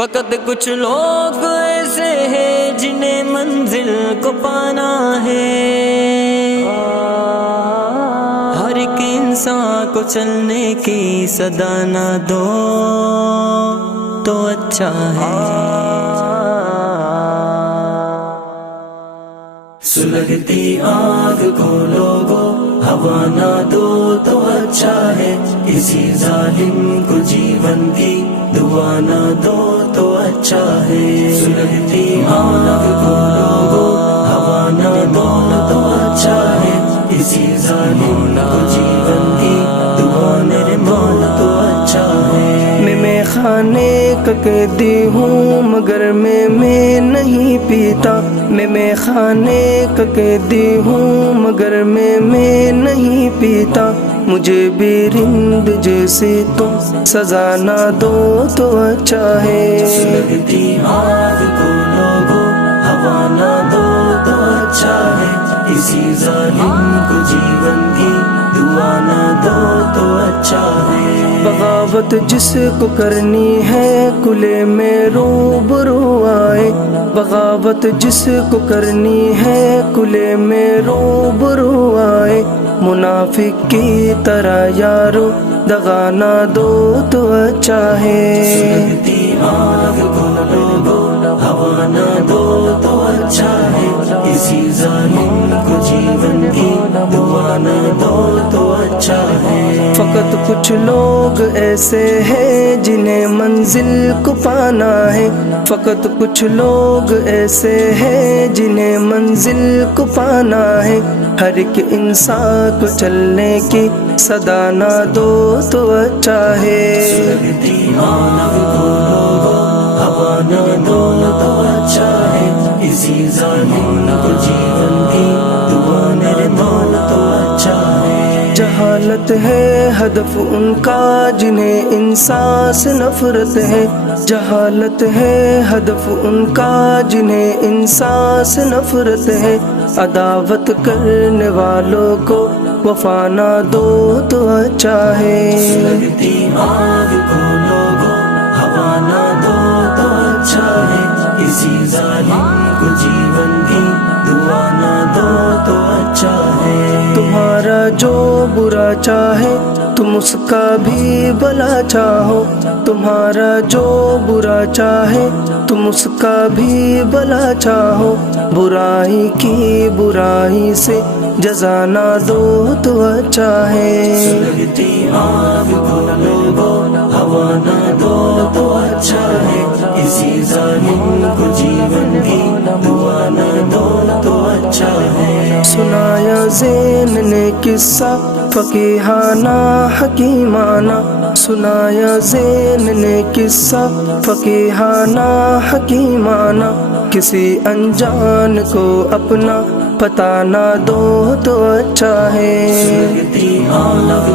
فقط کچھ لوگ ایسے ہیں جنہیں منزل کو پانا ہے، ہر ایک انسان کو چلنے کی صدا نہ دو تو اچھا ہے۔ سلگتی آگ کو لوگوں ہوا نہ دو تو اچھا ہے، کسی ظالم کو جیون کی دعا نہ دو تو اچھا ہے۔ سلگتی آگ کو لوگوں ہوا نہ دو تو اچھا ہے، کسی ظالم کو جیون کی دعا نہ دو تو اچھا ہے۔ میں خانے کا قیدی ہوں مگر میں نہیں پیتا، میں خانے کا قیدی ہوں مگر میں نہیں پیتا، مجھے بھی رند جیسی تم سزا نہ دو تو اچھا ہے۔ سلگتی آگ کو لوگوں ہوا نہ دو تو اچھا ہے، کسی ظالم کو جیون کی دعا نہ دو تو اچھا ہے۔ بغاوت جس کو کرنی ہے کلے میں روبرو آئے، بغاوت جس کو کرنی ہے کلے میں روبرو آئے، منافق کی طرح یارو دغا نہ دو تو اچھا ہے۔ سلگتی آگ کو لوگوں ہوا نہ دو تو اچھا ہے، کسی ظالم کو جیون کی دعا نہ دو تو اچھا ہے۔ فقط کچھ لوگ ایسے ہیں جنہیں منزل کو پانا ہے، فقط کچھ لوگ ایسے ہیں جنہیں منزل کو پانا ہے، ہر ایک انسان کو چلنے کی صدا نہ دو تو اچھا ہے۔ سلگتی آگ کو لوگوں ہوا نہ دو تو اچھا ہے، کسی ظالم کو جیون کی دعا نہ دو تو اچھا ہے۔ جہالت ہے ہدف ان کا جنہیں انسان سے نفرت ہے، جہالت ہے ہدف ان کا جنہیں انسان سے نفرت ہے، عداوت کرنے والوں کو وفا نہ دو تو اچھا ہے۔ سلگتی آگ کو لوگوں ہوا نہ دو تو اچھا ہے، کسی ظالم کو جیون کی دعا نہ دو تو اچھا ہے۔ تمہارا جو برا چاہے تم اس کا بھی بھلا چاہو، تمہارا جو برا چاہے تم اس کا بھی بھلا چاہو، برائی کی برائی سے جزا نہ دو تو اچھا ہے۔ سلگتی آگ کو لوگوں ہوا نہ دو تو اچھا ہے، کسی ظالم کو جیون کی دعا نہ دو تو اچھا ہے۔ سنایا زین نے قصہ فقیہانہ حکیمانہ، سنایا زین نے قصہ فقیہانہ حکیمانہ، کسی انجان کو اپنا پتہ نہ دو تو اچھا ہے۔ سلگتی آگ